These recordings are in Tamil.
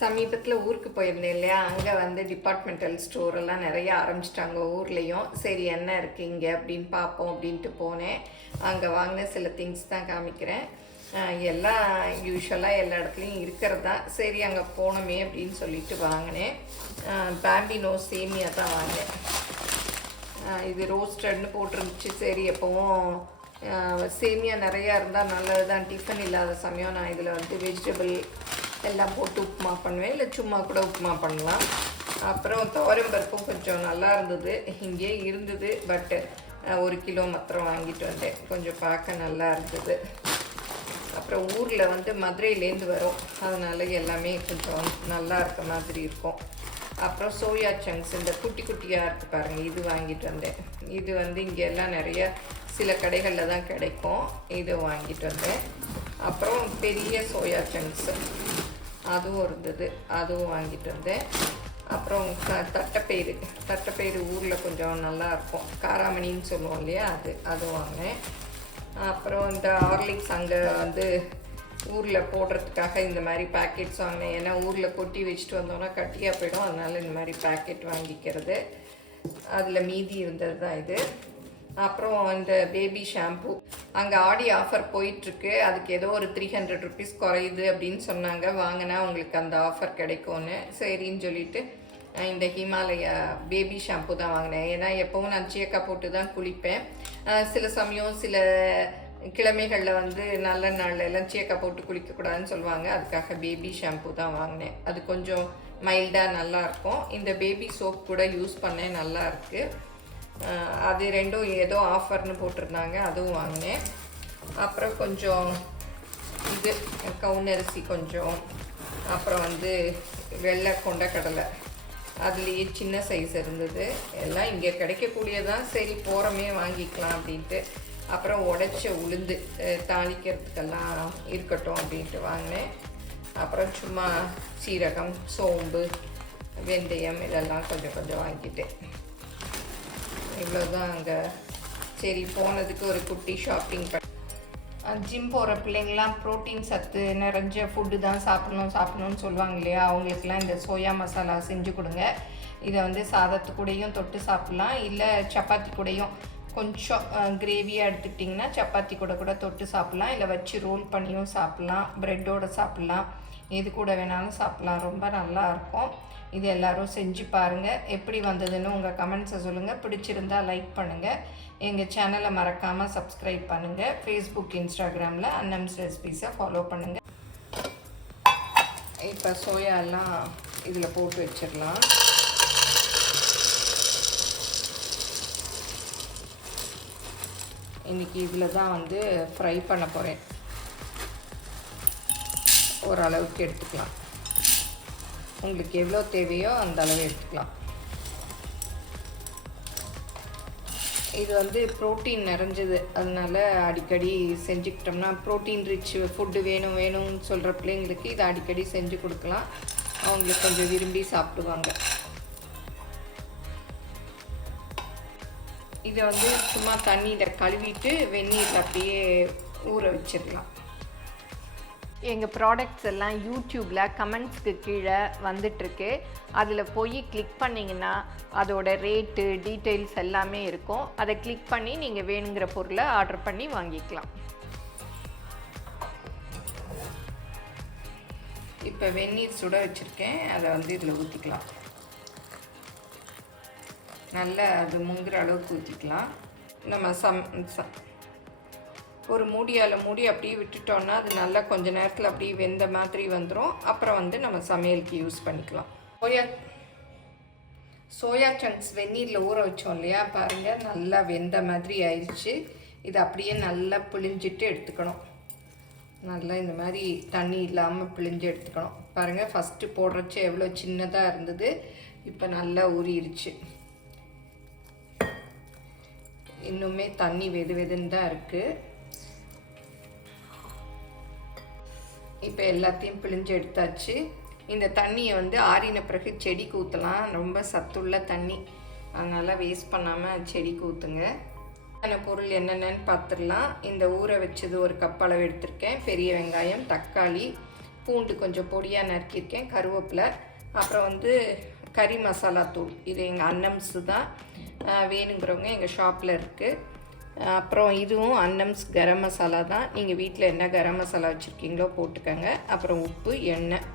சமீபத்தில் ஊருக்கு போயிருந்தேன் இல்லையா, அங்கே வந்து டிபார்ட்மெண்டல் ஸ்டோரெல்லாம் நிறைய ஆரம்பிச்சிட்டாங்க ஊர்லேயும். சரி என்ன இருக்குது இங்கே அப்படின்னு பார்ப்போம் அப்படின்ட்டு போனேன். அங்கே வாங்கின சில திங்ஸ் தான் காமிக்கிறேன். எல்லாம் யூஸ்வலாக எல்லா இடத்துலையும் இருக்கிறது தான். சரி அங்கே போனோமே அப்படின்னு சொல்லிட்டு வாங்கினேன். பாம்பினோ சேமியா தான் வாங்கினேன். இது ரோஸ்டட்னு போட்டிருந்துச்சு. சரி எப்போவும் சேமியா நிறையா இருந்தால் நல்லது தான். டிஃபன் இல்லாத சமயம் நான் இதில் வந்து வெஜிடபிள் எல்லாம் போட்டு உப்புமா பண்ணுவேன், இல்லை சும்மா கூட உப்புமா பண்ணலாம். அப்புறம் துவரம்பருப்பும் கொஞ்சம் நல்லா இருந்தது, இங்கே இருந்தது. பட்டு 1 கிலோ மாத்திரம் வாங்கிட்டு வந்தேன். கொஞ்சம் பார்க்க நல்லா இருந்தது. அப்புறம் ஊரில் வந்து மதுரையிலேருந்து வரும், அதனால் எல்லாமே கொஞ்சம் நல்லா இருக்க மாதிரி இருக்கும். அப்புறம் சோயா சங்க்ஸ் இந்த குட்டி குட்டியாக இருக்குது பாருங்கள், இது வாங்கிட்டு வந்தேன். இது வந்து இங்கே எல்லாம் நிறைய சில கடைகளில் தான் கிடைக்கும். இது வாங்கிட்டு வந்தேன். அப்புறம் பெரிய சோயா சங்க்ஸு அதுவும் இருந்தது, அதுவும் வாங்கிட்டு வந்தேன். அப்புறம் தட்டைப்பயிறு ஊரில் கொஞ்சம் நல்லாயிருக்கும், காராமணின்னு சொல்லுவோம் இல்லையா, அது வாங்கினேன். அப்புறம் இந்த ஹார்லிக்ஸ் அங்கே வந்து ஊரில் போடுறதுக்காக இந்த மாதிரி பேக்கெட்ஸ் வாங்கினேன். ஏன்னா ஊரில் கொட்டி வச்சுட்டு வந்தோன்னா கட்டியாக போயிடும், அதனால் இந்த மாதிரி பேக்கெட் வாங்கிக்கிறது. அதில் மீதி இருந்தது தான் இது. அப்புறம் இந்த பேபி ஷாம்பு அங்கே ஆடி ஆஃபர் போயிட்டுருக்கு. அதுக்கு ஏதோ ஒரு 300 ருபீஸ் குறையுது அப்படின்னு சொன்னாங்க. வாங்கினா உங்களுக்கு அந்த ஆஃபர் கிடைக்கும்னு சரின்னு சொல்லிவிட்டு இந்த ஹிமாலயா பேபி ஷாம்பு தான் வாங்கினேன். ஏன்னா எப்போவும் நான் சீயக்காய் போட்டு தான் குளிப்பேன். சில சமயம் சில கிழமைகளில் வந்து நல்ல நாளில் எல்லாம் சீயக்காய் போட்டு குளிக்கக்கூடாதுன்னு சொல்லுவாங்க. அதுக்காக பேபி ஷாம்பு தான் வாங்கினேன். அது கொஞ்சம் மைல்டாக நல்லாயிருக்கும். இந்த பேபி சோப் கூட யூஸ் பண்ணேன், நல்லாயிருக்கு. அது ரெண்டும் ஏதோ ஆஃபர்னு போட்டிருந்தாங்க, அதுவும் வாங்கினேன். அப்புறம் கொஞ்சம் இது கவுனரிசி கொஞ்சம், அப்புறம் வந்து வெள்ளை கொண்டக்கடலை அதுலேயே சின்ன சைஸ் இருந்தது. எல்லாம் இங்கே கிடைக்கக்கூடியதான், சரி போகிறோமே வாங்கிக்கலாம் அப்படின்ட்டு. அப்புறம் உடைச்ச உளுந்து தாளிக்கிறதுக்கெல்லாம் இருக்கட்டும் அப்படின்ட்டு வாங்கினேன். அப்புறம் சும்மா சீரகம், சோம்பு, வெந்தயம் இதெல்லாம் கொஞ்சம் கொஞ்சம் வாங்கிட்டேன். இவ்வளோதான் அங்கே. சரி போனதுக்கு ஒரு குட்டி ஷாப்பிங் ஜிம் போகிற பிள்ளைங்களாம் ப்ரோட்டீன் சத்து நிறைஞ்ச ஃபுட்டு தான் சாப்பிடணும்னு சொல்லுவாங்க இல்லையா, அவங்களுக்கெல்லாம் இந்த சோயா மசாலா செஞ்சு கொடுங்க. இதை வந்து சாதத்து கூடயும் தொட்டு சாப்பிட்லாம், இல்லை சப்பாத்தி கூடயும் கொஞ்சம் கிரேவியாக எடுத்துக்கிட்டிங்கன்னா சப்பாத்தி கூட தொட்டு சாப்பிட்லாம், இல்லை வச்சு ரோல் பண்ணியும் சாப்பிட்லாம், ப்ரெட்டோடு சாப்பிட்லாம், எது கூட வேணாலும் சாப்பிட்லாம். ரொம்ப நல்லாயிருக்கும். இது எல்லோரும் செஞ்சு பாருங்கள். எப்படி வந்ததுன்னு உங்கள் கமெண்ட்ஸை சொல்லுங்கள். பிடிச்சிருந்தால் லைக் பண்ணுங்கள். எங்கள் சேனலை மறக்காமல் சப்ஸ்கிரைப் பண்ணுங்கள். ஃபேஸ்புக், இன்ஸ்டாகிராமில் அன்னம்ஸ் ரெசிபீஸை ஃபாலோ பண்ணுங்கள். இப்போ சோயாலாம் இதில் போட்டு வச்சிடலாம். இன்றைக்கி இதில் தான் வந்து ஃப்ரை பண்ண போகிறேன். ஓரளவுக்கு எடுத்துக்கலாம், உங்களுக்கு எவ்வளோ தேவையோ அந்த அளவு எடுத்துக்கலாம். இது வந்து ப்ரோட்டீன் நிறைஞ்சது, அதனால் அடிக்கடி செஞ்சுக்கிட்டோம்னா ப்ரோட்டீன் ரிச் ஃபுட்டு வேணும்னு சொல்கிற பிள்ளைங்களுக்கு இதை அடிக்கடி செஞ்சு கொடுக்கலாம். அவங்களுக்கு கொஞ்சம் விரும்பி சாப்பிடுவாங்க. இதை வந்து சும்மா தண்ணியில் கழுவிட்டு வெந்நீரில் அப்படியே ஊற வச்சிடலாம். எங்கள் ப்ராடக்ட்ஸ் எல்லாம் யூடியூப்பில் கமெண்ட்ஸ்க்கு கீழே வந்துட்டுருக்கு. அதில் போய் கிளிக் பண்ணிங்கன்னா அதோட ரேட்டு டீட்டெயில்ஸ் எல்லாமே இருக்கும். அதை கிளிக் பண்ணி நீங்கள் வேணுங்கிற பொருளை ஆர்டர் பண்ணி வாங்கிக்கலாம். இப்போ வெந்நீர் சுட வச்சுருக்கேன், அதை வந்து இதில் ஊற்றிக்கலாம். நல்லா அது முங்குற அளவுக்கு ஊற்றிக்கலாம். நம்ம ஒரு மூடியால் மூடி அப்படியே விட்டுட்டோன்னா அது நல்லா கொஞ்சம் நேரத்தில் அப்படியே வெந்த மாதிரி வந்துடும். அப்புறம் வந்து நம்ம சமையலுக்கு யூஸ் பண்ணிக்கலாம். சோயா சங்க்ஸ் வெந்நீரில் ஊற வச்சோம் இல்லையா, பாருங்கள் நல்லா வெந்த மாதிரி ஆயிடுச்சு. இதை அப்படியே நல்லா பிழிஞ்சிட்டு எடுத்துக்கணும். நல்லா இந்த மாதிரி தண்ணி இல்லாமல் பிழிஞ்சு எடுத்துக்கணும். பாருங்கள் ஃபஸ்ட்டு போடுறச்சு எவ்வளோ சின்னதாக இருந்தது, இப்போ நல்லா ஊறிடுச்சு. இன்னுமே தண்ணி வெதுன்னு தான் இருக்குது. இப்போ எல்லாத்தையும் பிழிஞ்சு எடுத்தாச்சு. இந்த தண்ணியை வந்து ஆறின பிறகு செடிக்கு ஊற்றலாம். ரொம்ப சத்துள்ள தண்ணி, அதனால் வேஸ்ட் பண்ணாமல் செடிக்கு ஊற்றுங்க. பொருள் என்னென்னு பார்த்துடலாம். இந்த ஊற வச்சது 1 கப் அளவு எடுத்திருக்கேன். பெரிய வெங்காயம், தக்காளி, பூண்டு கொஞ்சம் பொடியாக நறுக்கியிருக்கேன், கருவேப்பிலை, அப்புறம் வந்து கறி மசாலா தூள். இது எங்கள் அன்னம்ஸு தான், வேணுங்கிறவங்க எங்கள் ஷாப்பில் இருக்குது. அப்புறம் இதுவும் அன்னம்ஸ் கரம் மசாலா தான். நீங்கள் வீட்டில் என்ன கரம் மசாலா வச்சுருக்கீங்களோ போட்டுக்கோங்க. அப்புறம் உப்பு, எண்ணெய்,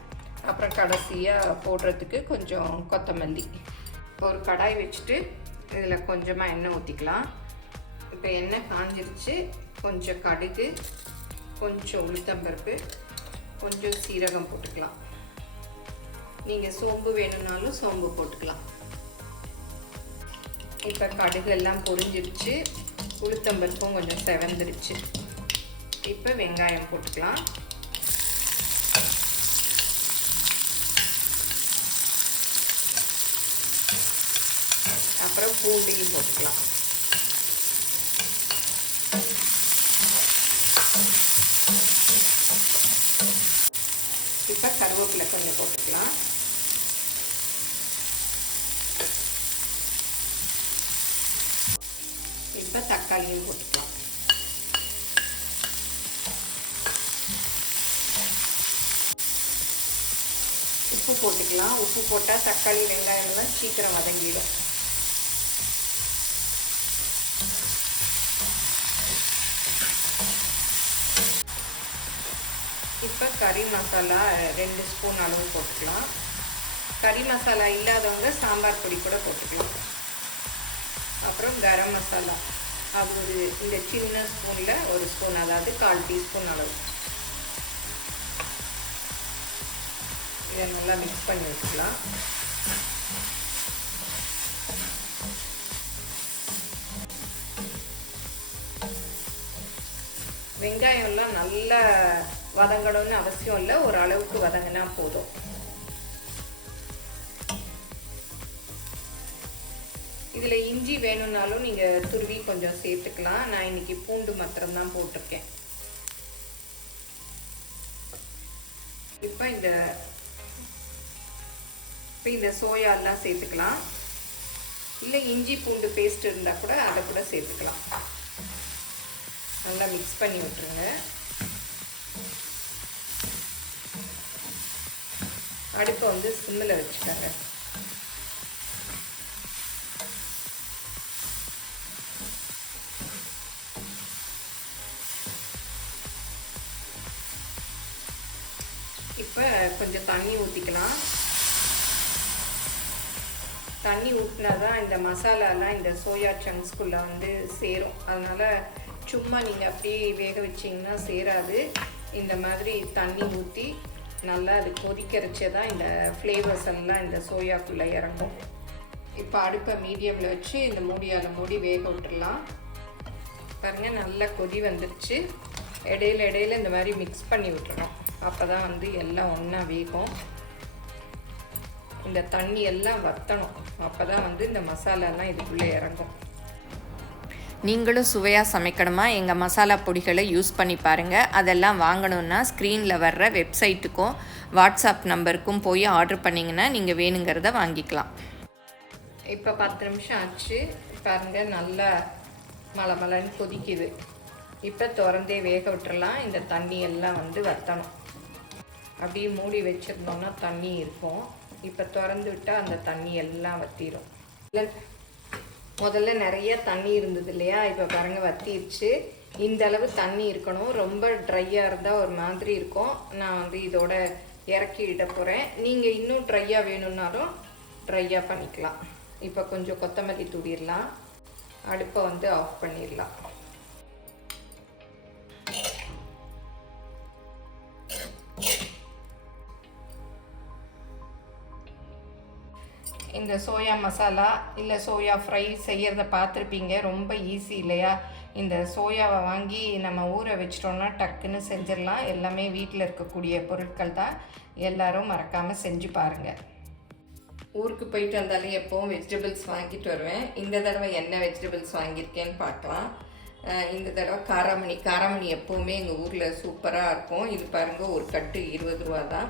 அப்புறம் கடைசியாக போடுறதுக்கு கொஞ்சம் கொத்தமல்லி. இப்போ ஒரு கடாய் வச்சுட்டு இதில் கொஞ்சமாக எண்ணெய் ஊற்றிக்கலாம். இப்போ எண்ணெய் காஞ்சிருச்சு. கொஞ்சம் கடுகு, கொஞ்சம் உளுத்தம்பருப்பு, கொஞ்சம் சீரகம் போட்டுக்கலாம். நீங்கள் சோம்பு வேணும்னாலும் சோம்பு போட்டுக்கலாம். இப்போ கடுகு எல்லாம் பொரிஞ்சிருச்சு, உளுத்தம்பருப்பும் கொஞ்சம் செவந்துருச்சு. இப்போ வெங்காயம் போட்டுக்கலாம். அப்புறம் பூண்டையும் போட்டுக்கலாம். இப்போ கருவேப்பிலை கொஞ்சம் போட்டுக்கலாம். இப்போ தக்காளியும் போட்டுக்கலாம். உப்பு போட்டுக்கலாம். உப்பு போட்டால் தக்காளி வெங்காயம்லாம் சீக்கிரம் வதங்கிடும். இப்போ கறி மசாலா 2 ஸ்பூன் அளவு போட்டுக்கலாம். கறி மசாலா இல்லாதவங்க சாம்பார் பொடி கூட போட்டுக்கலாம். அப்புறம் கரம் மசாலா அது இந்த சின்ன ஸ்பூனில் 1 ஸ்பூன், அதாவது 1/4 டீஸ்பூன் அளவு. இதை நல்லா மிக்ஸ் பண்ணி வச்சுக்கலாம். வெங்காயம்லாம் நல்லா வதங்கணும்னு அவசியம் இல்லை, ஒரு அளவுக்கு வதங்கினா போதும். இதில் இஞ்சி வேணும்னாலும் நீங்கள் துருவி கொஞ்சம் சேர்த்துக்கலாம். நான் இன்றைக்கி பூண்டு மாத்திரம்தான் போட்டிருக்கேன். இப்போ இந்த சோயாலாம் சேர்த்துக்கலாம். இல்லை இஞ்சி பூண்டு பேஸ்ட் இருந்தால் கூட அதை கூட சேர்த்துக்கலாம். நல்லா மிக்ஸ் பண்ணி விட்டுருங்க. அடுப்பை வந்து சிம்மில் வச்சுக்கோங்க. இப்போ கொஞ்சம் தண்ணி ஊற்றிக்கலாம். தண்ணி ஊற்றினா தான் இந்த மசாலாலாம் இந்த சோயா சங்க்ஸ்குள்ளே வந்து சேரும். அதனால் சும்மா நீங்கள் அப்படியே வேக வச்சிங்கன்னா சேராது. இந்த மாதிரி தண்ணி ஊற்றி நல்லா அது கொதிக்கிறச்சே தான் இந்த ஃப்ளேவர்ஸ் எல்லாம் இந்த சோயாக்குள்ளே இறங்கும். இப்போ அடுப்பை மீடியமில் வச்சு இந்த மூடி வேக விட்டுடலாம். பாருங்கள், நல்லா கொதி வந்துடுச்சு. இடையில இந்த மாதிரி மிக்ஸ் பண்ணி விட்டுறோம். அப்போ தான் வந்து எல்லாம் ஒன்றா வேகும். இந்த தண்ணி எல்லாம் வற்றணும். அப்போ தான் வந்து இந்த மசாலாலாம் இதுக்குள்ளே இறங்கும். நீங்களும் சுவையாக சமைக்கணுமா? எங்கள் மசாலா பொடிகளை யூஸ் பண்ணி பாருங்கள். அதெல்லாம் வாங்கணுன்னா ஸ்க்ரீனில் வர்ற வெப்சைட்டுக்கும் வாட்ஸ்அப் நம்பருக்கும் போய் ஆர்டர் பண்ணிங்கன்னா நீங்கள் வேணுங்கிறத வாங்கிக்கலாம். இப்போ 10 நிமிஷம் ஆச்சு. பாருங்கள், நல்லா மலமலன்னு கொதிக்குது. இப்போ திறந்தே வேக விட்டுறலாம். இந்த தண்ணி எல்லாம் வந்து வற்றணும். அப்படியே மூடி வச்சுருந்தோம்னா தண்ணி இருக்கும். இப்போ திறந்து விட்டால் அந்த தண்ணி எல்லாம் வற்றிடும். இல்லை, முதல்ல நிறைய தண்ணி இருந்தது இல்லையா? இப்போ பாருங்கள் வற்றிடுச்சு. இந்த அளவு தண்ணி இருக்கணும். ரொம்ப ட்ரையாக இருந்தால் ஒரு மாதிரி இருக்கும். நான் வந்து இதோட இறக்கிட போகிறேன். நீங்கள் இன்னும் ட்ரையாக வேணும்னாலும் ட்ரையாக பண்ணிக்கலாம். இப்போ கொஞ்சம் கொத்தமல்லி தூவிடலாம். அடுப்பை வந்து ஆஃப் பண்ணிடலாம். இந்த சோயா மசாலா இல்லை சோயா ஃப்ரை செய்கிறத பார்த்துருப்பீங்க. ரொம்ப ஈஸி இல்லையா? இந்த சோயாவை வாங்கி நம்ம ஊற வச்சிட்டோம்னா டக்குன்னு செஞ்சிடலாம். எல்லாமே வீட்டில் இருக்கக்கூடிய பொருட்கள் தான். எல்லோரும் மறக்காமல் செஞ்சு பாருங்கள். ஊருக்கு போயிட்டு வந்தாலே எப்போவும் வெஜிடபிள்ஸ் வாங்கிட்டு வருவேன். இந்த தடவை என்ன வெஜிடபிள்ஸ் வாங்கியிருக்கேன்னு பார்க்கலாம். இந்த தடவை காராமணி எப்போவுமே எங்கள் ஊரில் சூப்பராக இருக்கும். இது பாருங்கள், ஒரு கட்டு 20 ரூபா தான்.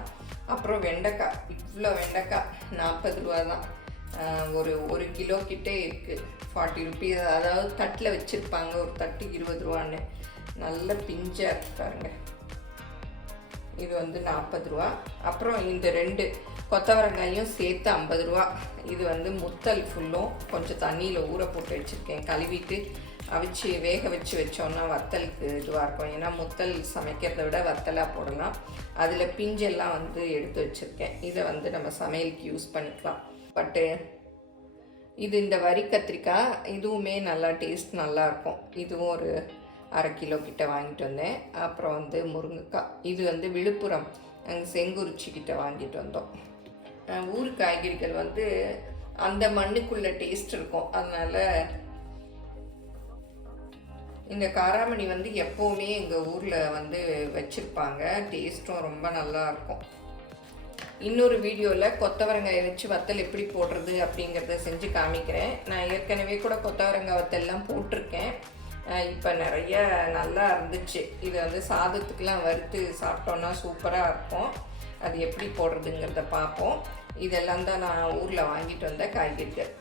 அப்புறம் வெண்டைக்காய், இவ்வளோ வெண்டைக்காய் 40 ரூபா தான். ஒரு கிலோ கிட்டே இருக்குது, 40 ருபீஸ். அதாவது தட்டில் வச்சுருப்பாங்க, ஒரு தட்டு 20 ரூபான்னு. நல்ல பிஞ்சாக இருக்கு பாருங்கள். இது வந்து 40 ரூபா. அப்புறம் இந்த 2 கொத்தவரங்காயும் சேர்த்து 50 ரூபா. இது வந்து முத்தல் ஃபுல்லும் கொஞ்சம் தண்ணியில் ஊற போட்டு வச்சுருக்கேன். கழுவிட்டு அவிச்சு வேக வச்சோன்னா வத்தலுக்கு இதுவாக இருக்கும். ஏன்னா முத்தல் சமைக்கிறத விட வத்தலாக போடலாம். அதில் பிஞ்செல்லாம் வந்து எடுத்து வச்சுருக்கேன். இதை வந்து நம்ம சமையலுக்கு யூஸ் பண்ணிக்கலாம். பட்டு இது இந்த வரி கத்திரிக்காய் இதுவுமே நல்லா டேஸ்ட் நல்லாயிருக்கும். இதுவும் ஒரு 1/2 கிலோ கிட்ட வாங்கிட்டு வந்தேன். அப்புறம் வந்து முருங்கைக்காய் இது வந்து விழுப்புரம் அங்கே செங்குறிச்சி கிட்ட வாங்கிட்டு வந்தோம். ஊர் காய்கறிகள் வந்து அந்த மண்ணுக்குள்ள டேஸ்ட் இருக்கும். அதனால் இந்த காராமணி வந்து எப்போவுமே எங்கள் ஊரில் வந்து வச்சுருப்பாங்க. டேஸ்ட்டும் ரொம்ப நல்லாயிருக்கும். இன்னொரு வீடியோவில் கொத்தவரங்காயை வச்சு வத்தல் எப்படி போடுறது அப்படிங்கிறத செஞ்சு காமிக்கிறேன். நான் ஏற்கனவே கூட கொத்தவரங்காய் வத்தல்லாம் போட்டிருக்கேன். இப்போ நிறைய நல்லா இருந்துச்சு. இதை வந்து சாதத்துக்கெலாம் வறுத்து சாப்பிட்டோன்னா சூப்பராக இருக்கும். அது எப்படி போடுறதுங்கிறத பார்ப்போம். இதெல்லாம் தான் நான் ஊரில் வாங்கிட்டு வந்த காய்கறிகள்.